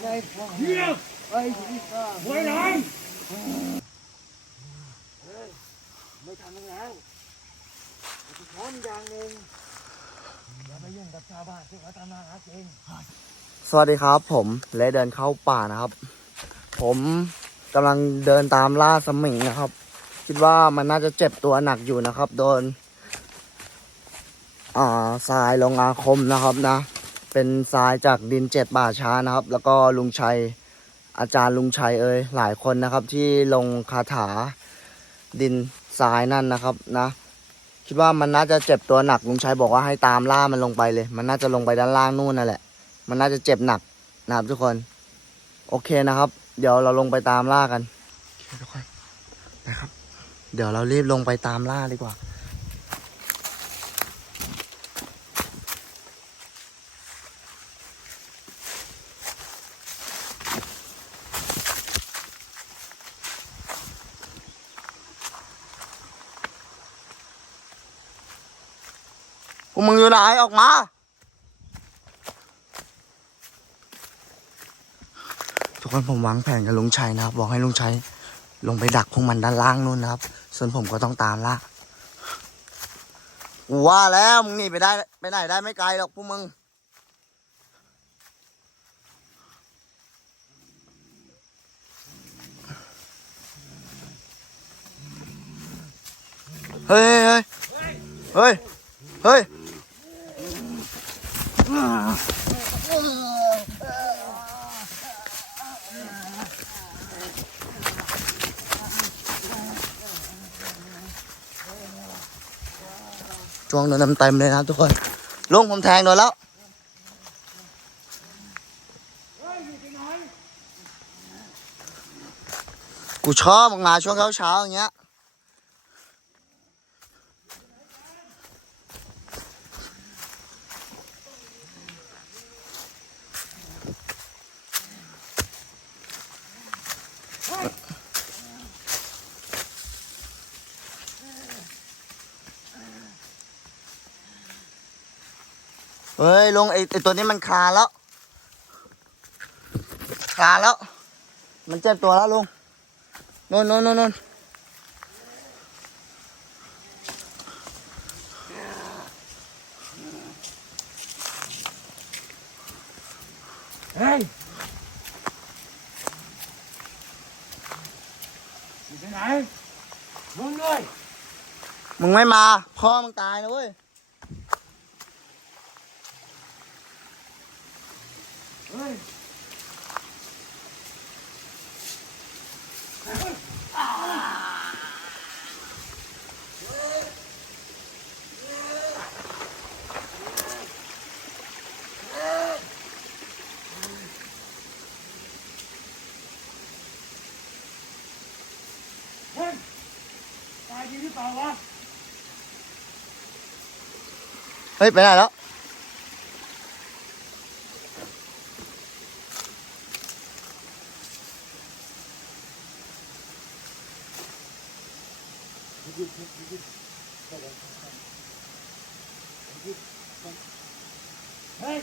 ไม่พอเงียบไม่ที่ข้าไว้ไหนไม่ทำแล้วจะพร้อมอย่างหนึ่งอย่าไปยุ่งกับชาวบ้านที่เขาทำมาหากิน สวัสดีครับ ผมและเดินเข้าป่านะครับ ผมกำลังเดินตามล่าสมิงนะครับ คิดว่ามันน่าจะเจ็บตัวหนักอยู่นะครับ โดน อ่าทรายลงอาคมนะครับนะ เป็นทรายจากดินเจ็ดป่าช้านะครับ แล้วก็ลุงชัยอาจารย์ลุงชัยเอ่ยหลายคนนะครับ ที่ลงคาถาดินทรายนั่นนะครับนะคิดว่ามันน่าจะเจ็บตัวหนักลุงชัยบอกว่าให้ตามล่ามันลงไปเลย มันน่าจะลงไปด้านล่างนู่นนั่นแหละ มันน่าจะเจ็บหนักนะครับทุกคน โอเคนะครับ เดี๋ยวเราลงไปตามล่ากันโอเคทุกคนนะครับ เดี๋ยวเรารีบลงไปตามล่าดีกว่าพวกมึงอยู่ไหนออกมา กคนผมวางแผนกับลุงชัยนะครับ บอกให้ลุงชัยลงไปดักพวกมันด้านล่างนู่นนะครับ ส่วนผมก็ต้องตามล่าว่าแล้วมึงหนีไปได้ไปไหนได้ไม่ไกลหรอกพวกมึงเฮ้ยเฮ้ยเฮ้ยเฮ้ย โดนเต็มเลยนะครับทุกคนลุงผมแทงโดนแล้วกูชอบมึงมาช่วงเช้าๆอย่างเงี้ย เฮ้ยลุงไอไอตัวนี้มันคาแล้ว คาแล้ว มันเจ็บตัวแล้วลุงนู่นนู่นนู่นนู่นเฮ้ยอยู่ที่ไหนมึงด้วยมึงไม่มาพ่อมึงตายนะเว้ย เฮ้ยเฮ้ ยตายจริงหรือเปล่าวะเฮ้ยไปไหนแล้วเฮ้ย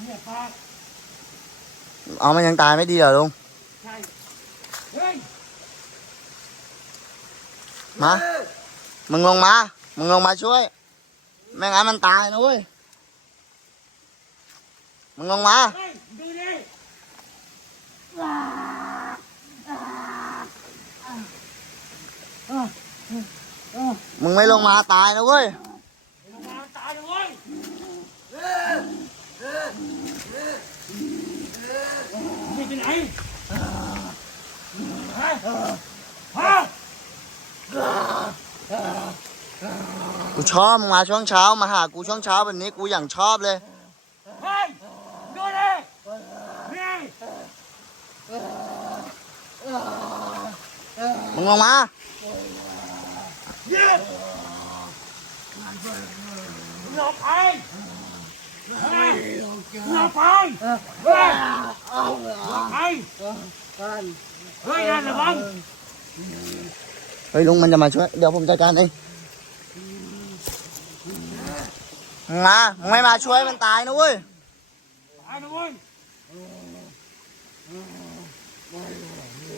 เงียบปากเอามันยังตายไม่ดีเหรอลุงใช่เฮ้ยมา มึงลงมา มึงลงมาช่วย ไม่งั้นมันตายนะเว้ย มึงลงมาเฮ้ยดูดิ มึงไม่ลงมาตายนะเว้ยลงมาตายเลยเว้ยนี่ที่ไหนฮะฮะกูชอบมึงมาช่วงเช้ามาหากูช่วงเช้าแบบนี้กูอย่างชอบเลยเฮ้ยดูดินี่มึงลงมา ยืดหลบไปเฮ้ยอย่าไปเฮ้ยอย่าไปกันเฮ้ยนั่นระวังเฮ้ยลุงมันจะมาช่วย เดี๋ยวผมจัดการเองมึงมามึงไม่มาช่วยมันตายนะเว้ยตายนะเว้ย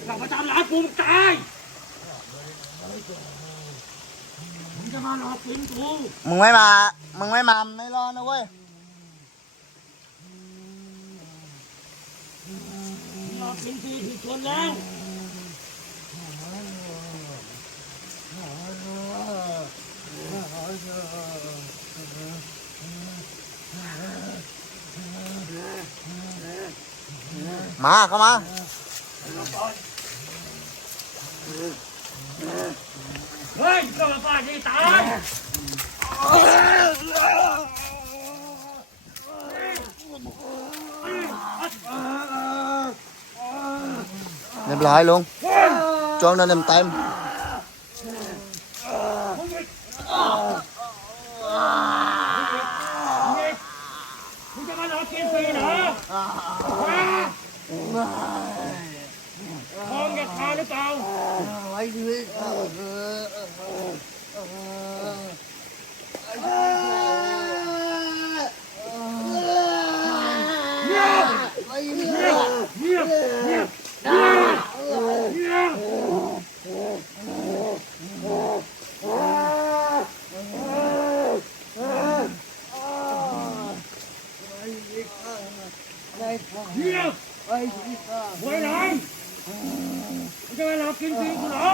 กลับมาตามหลานกูมึงตายมึง จะมาหลอกกินกูมึงไม่มา มึงไม่มาไม่รอดนะเว้ยหลอกกินฟรีผิดคนแล้วมาเข้ามา เฮ้ยกลับมาบ้านนี่ตายเรียบร้อยลุงจ้องนั่นเต็มเต็ม มึงจะมาหลอกกินฟรีเหรอทองจะคาหรือเปล่า ไว้ชีวิต เงียบเงียบเงียบเงียบเงียบ ได้ค่ะ เงียบ ไว้ชีวิตค่ะ ไว้ไหนมึง จะมาหลอกกินฟรีกูเหรอ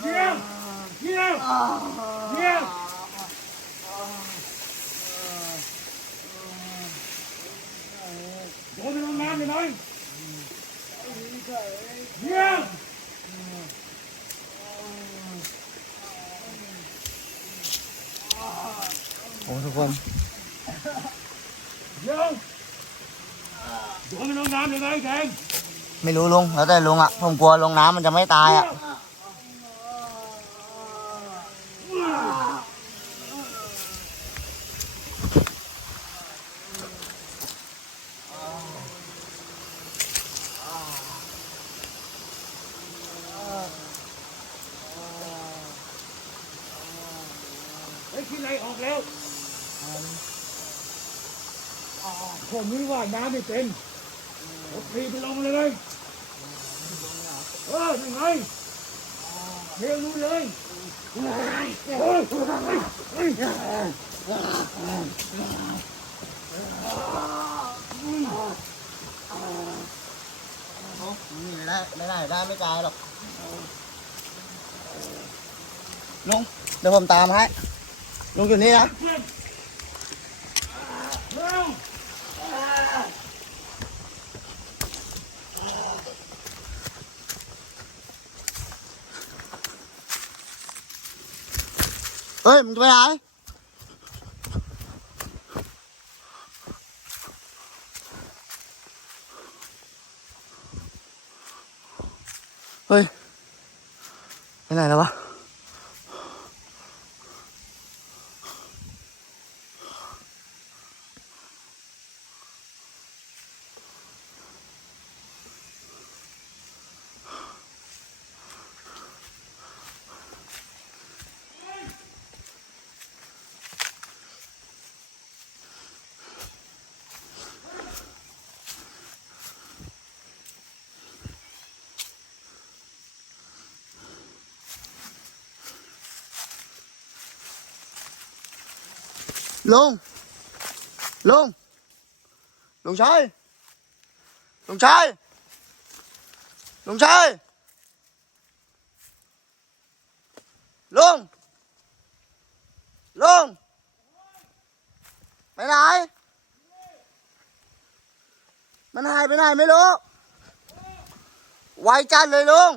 เงียบเงียบเงียบโดนไปลงน้ำเลยไหมเงียบโอ้ทุกคนเดี๋ยวโดนไปลงน้ำเลยไหมแดง ไม่รู้ลุงแล้วแต่ลุงอะ ผมกลัวลงน้ำมันจะไม่ตายอะ ไอ้ที่ไรออกแล้วผมนี่ว่ายน้ำไม่เป็นผมทีไปลงเลย เออยังไงเรียนรู้เลยเฮ้ยเฮ้ยเฮ้ย ไม่ได้ไม่ได้ได้ไม่ตายหรอกลุงเดี๋ยวผมตามให้ลุงอยู่นี่นะ เพื่อนเร็ว เฮ้ยมึงจะไปไหนเฮ้ยไปไหนแล้ววะ ลุงลุงลุงชัยลุงชัยลุงชัยลุงลุงไปไหน มันหายไปไหนไม่รู้ ไวจัดเลยลุง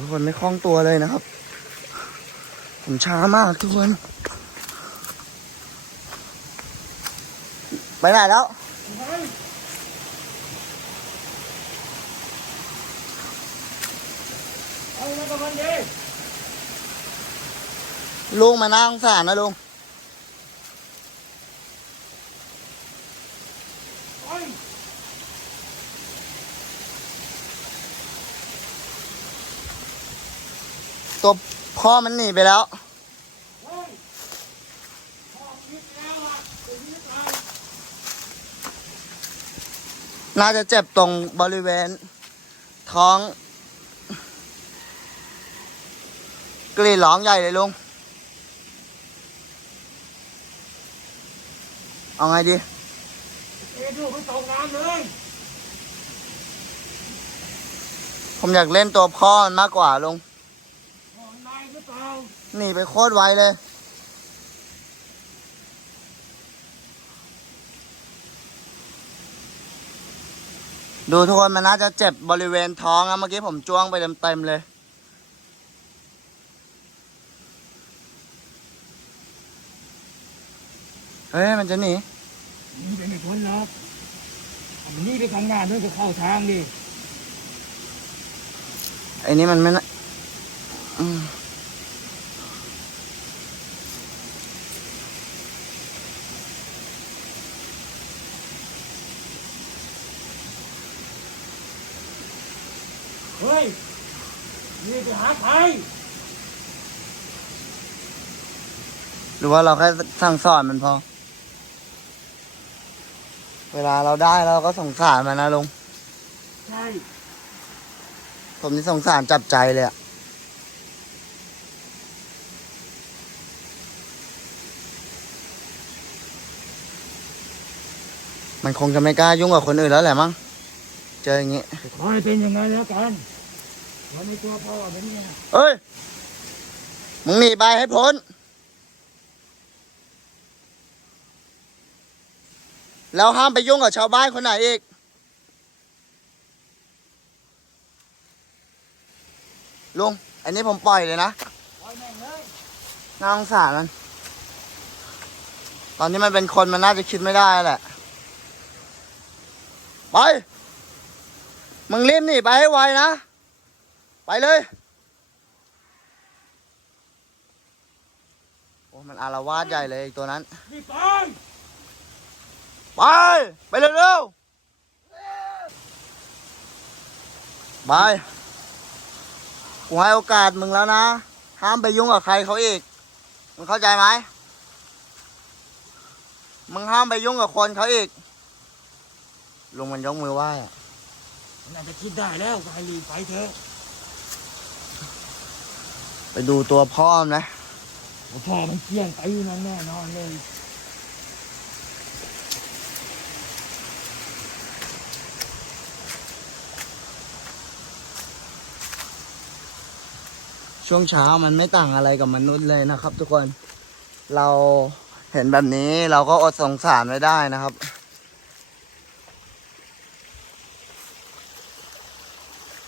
ทุกคนไม่คล่องตัวเลยนะครับ ผมช้ามากทุกคน ไปไหนแล้ว ลุงมานั่งสารนะลุง ตัวพ่อมันหนีไปแล้วเฮ้ยพ่อคิดแล้วอะจะยืดตายน่าจะเจ็บตรงบริเวณ ท้อง กรีดร้องใหญ่เลยลุง เอาไงดีเอ็ดูไปตกน้ำเลยผมอยากเล่นตัวพ่อมันมากกว่าลุงห่อนนาย หรือเปล่าหนีไปโคตรไวเลย ดูทุกคนมันน่าจะเจ็บบริเวณท้องอะเมื่อกี้ผมจ้วงไปเต็มๆเลย เฮ้ย มันจะหนีนี่เป็นไม่พ้นหรอกอันนี้ไปทำงานด้วยจะเข้าทางดิไอ้นี่มันไม่น่าอืม เฮ้ยนี่ไป หาใครหรือว่าเราแค่สั่งสอนมันพอ เวลาเราได้เราก็สงสารมันนะลุง ใช่ ผมนี่สงสารจับใจเลยอะมันคงจะไม่กล้ายุ่งกับคนอื่นแล้วแหละมั้ง เจออย่างงี้ ขอให้เป็นอย่างนั้นแล้วกัน วันนี้ตัวพ่อเป็นไงเอ้ย มึงหนีไปให้พ้น แล้วห้ามไปยุ่งกับชาวบ้านคนไหนอีก ลุง อันนี้ผมปล่อยเลยนะปล่อยแม่งเลยน่าสงสารมัน ตอนนี้มันเป็นคนมันน่าจะคิดไม่ได้แหละ ไป มึงรีบหนีไปให้ไวนะ เลย โอ้ มันอารวาสใหญ่เลยไอ้ตัวนั้นนี่ไป ไป ไปเร็วๆไปกูให้โอกาสมึงแล้วนะ ห้ามไปยุ่งกับใครเขาอีก มึงเข้าใจไหม มึงห้ามไปยุ่งกับคนเขาอีก ลุงมันยกมือไหว้อะ น่าจะคิดได้แล้วก็ให้รีบไปเถอะ ไปดูตัวพ่อมนนะพ่อมันเกลี้ยงตีนั่นแน่นอนเลยช่วงเช้ามันไม่ต่างอะไรกับมนุษย์เลยนะครับ ทุกคนเราเห็นแบบนี้เราก็อดสงสารไม่ได้นะครับ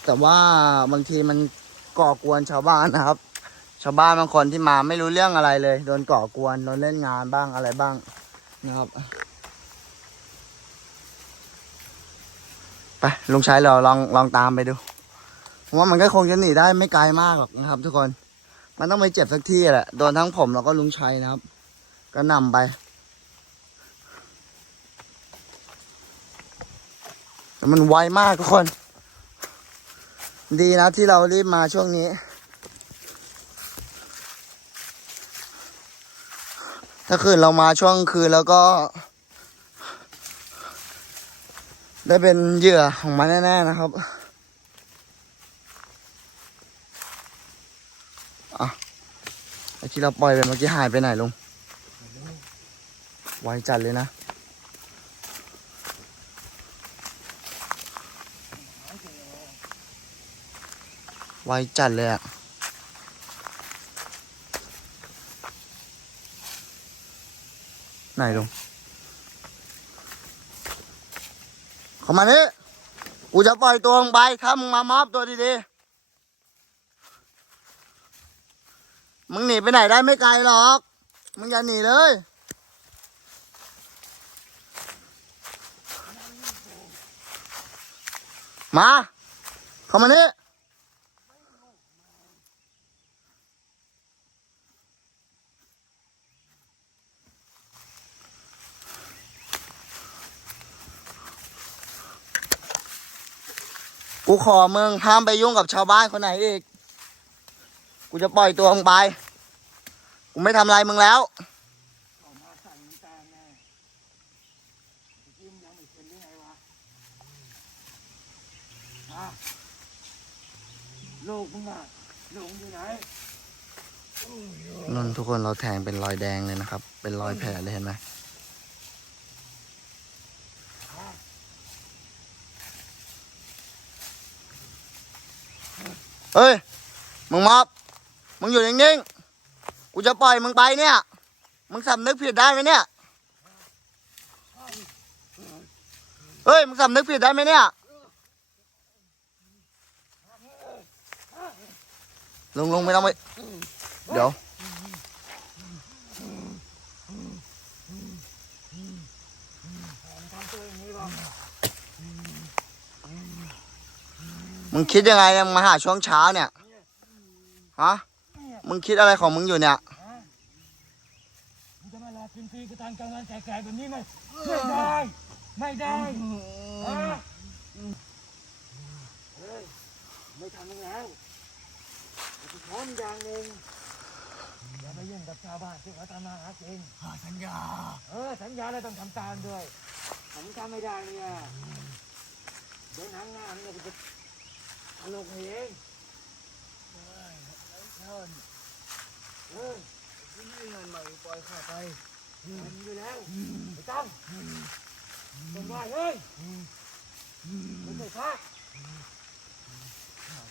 แต่ว่าบางทีมันก่อกวนชาวบ้านนะครับ ชาวบ้านบางคนที่มาไม่รู้เรื่องอะไรเลย โดนก่อกวนโดนเล่นงานบ้างอะไรบ้างนะครับไปลุงชายเราลองลองตามไปดูผมว่ามันก็คงจะหนีได้ไม่ไกลมากหรอกนะครับ ทุกคน มันต้องไปเจ็บสักที่แหละโดนทั้งผมแล้วก็ลุงชัยนะครับ ก็นำไปแต่มันไวมากทุกคน ดีนะที่เรารีบมาช่วงนี้ ถ้าคืนเรามาช่วงคืนแล้วก็ ได้เป็นเหยื่อของมันแน่ๆนะครับอไอที่เราปล่อยไปเมื่อกี้หายไปไหนลุงไวจัดเลยนะไวจัดเลยอะ ไหนลงเข้ามานี่กูจะปล่อยตัวมึงไปถ้ามึงมามอบตัวดีๆ มึงหนีไปไหนได้ไม่ไกลหรอก มึงอย่าหนีเลยมาเข้ามานี่ กูขอมึงห้ามไปยุ่งกับชาวบ้านคนไหนอีก กูจะปล่อยตัวมึงไป กูไม่ทำอะไรมึงแล้วต่อมาสั่งน้ำตาแน่ยิ้มยังไม่เป็นได้ไงวะฮะลูกมึงอะลูกมึงอยู่ไหนนนทุกคนเราแทงเป็นรอยแดงเลยนะครับ เป็นรอยแผลเลยเห็นไหม เฮ้ย มึงมอบ มึงอยู่นิ่งๆ กูจะปล่อยมึงไปเนี่ย มึงสำนึกผิดได้ไหมเนี่ย เฮ้ย มึงสำนึกผิดได้ไหมเนี่ย ลงลงไม่ต้องไป เดี๋ยว ทำตัวอย่างนี้วะ มึงคิดยังไงเนี่ยมึงมาหาช่วงเช้าเนี่ย ฮะ มึงคิดอะไรของมึงอยู่เนี่ย มึงจะมาหลอกกินฟรีกระตันกลางวันแก่ๆแบบนี้ไหมไม่ได้ ไม่ได้ฮะเฮ้ยไม่ทำมึงแล้วแต่กูพร้อมอย่างหนึ่งอย่าไปยุ่งกับชาวบ้านที่เขาทำมาหากินสัญญา เออ สัญญาแล้วต้องทำตามด้วยผมทำไม่ได้เนี่ยเดินทางหน้าเนี่ยกูจะต ลกให้เองเออที่นี่เงินมาปล่อยข้าไปมันอยู่แล้วไม่ต้องเป็นว่าเลยไม่ใช่พระ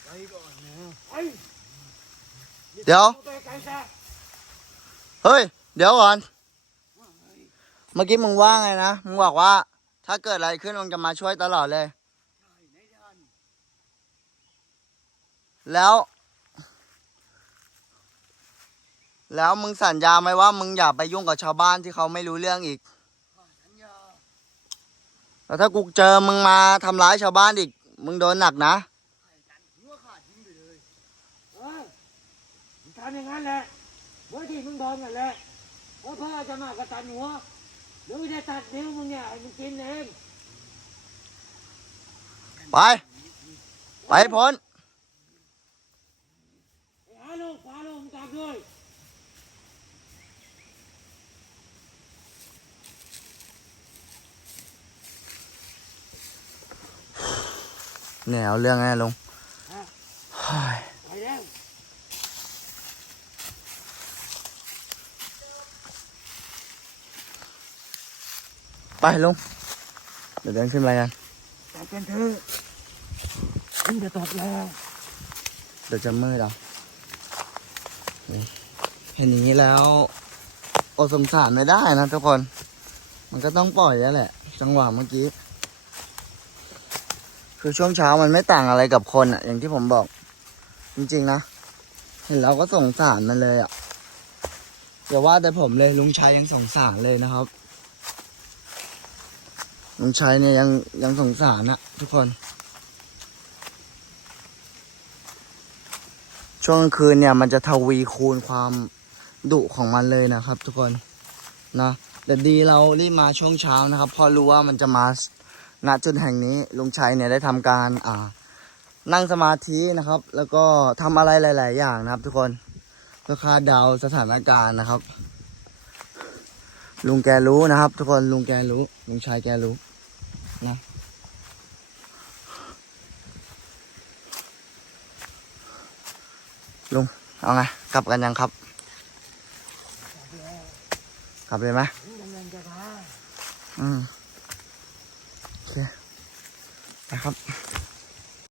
ไปก่อนนะไอ้เดี๋ยว เฮ้ย เดี๋ยวก่อน เมื่อกี้มึงว่าไงนะ มึงบอกว่า ถ้าเกิดอะไรขึ้นมึงจะมาช่วยตลอดเลย ในดัน แล้ว แล้วมึงสัญญาไหมว่า มึงอย่าไปยุ่งกับชาวบ้านที่เขาไม่รู้เรื่องอีกสัญญาแล้วถ้ากูเจอมึงมาทำร้ายชาวบ้านอีก มึงโดนหนักนะไข่กันหัวขาดทิ้งไปเลยเออมึงทำอย่างนั้นแหละเมื่อที่มึงโดนกันแหละเพราะพ่อจะมากระตันหัวหรือจะตัดนิ้วมึงเนี่ยให้มึงกินเอง ไป ไปให้พ้น ไปหาลูกขวาลูกมึงกลับด้วยเนี่ยเอา เห็นอย่างนี้แล้วอดสงสารไม่ได้นะทุกคน มันก็ต้องปล่อยแล้วแหละ จังหวะเมื่อกี้ คือช่วงเช้ามันไม่ต่างอะไรกับคนอะอย่างที่ผมบอก จริงๆนะ เห็นแล้วก็สงสารมันเลยอะอย่าว่าแต่ผมเลยลุงชัยยังสงสารเลยนะครับ ลุงชัยเนี่ยยังยังสงสารอะทุกคน ช่วงกลางคืนเนี่ยมันจะทวีคูณความดุของมันเลยนะครับ ทุกคนนะแต่ดีเรารีบมาช่วงเช้านะครับ พอรู้ว่ามันจะมาณจุดแห่งนี้ลุงชัยเนี่ยได้ทำการอ่า นั่งสมาธินะครับ แล้วก็ทำอะไรหลาย ๆ อย่างนะครับ ทุกคนเพื่อคาดเดาสถานการณ์นะครับ ลุงแกรู้นะครับ ทุกคนลุงแกรู้ ลุงชัยแกรู้นะ ลุง เอาไงกลับกันยังครับ กลับเลยไหมอืมโอเคไปครับ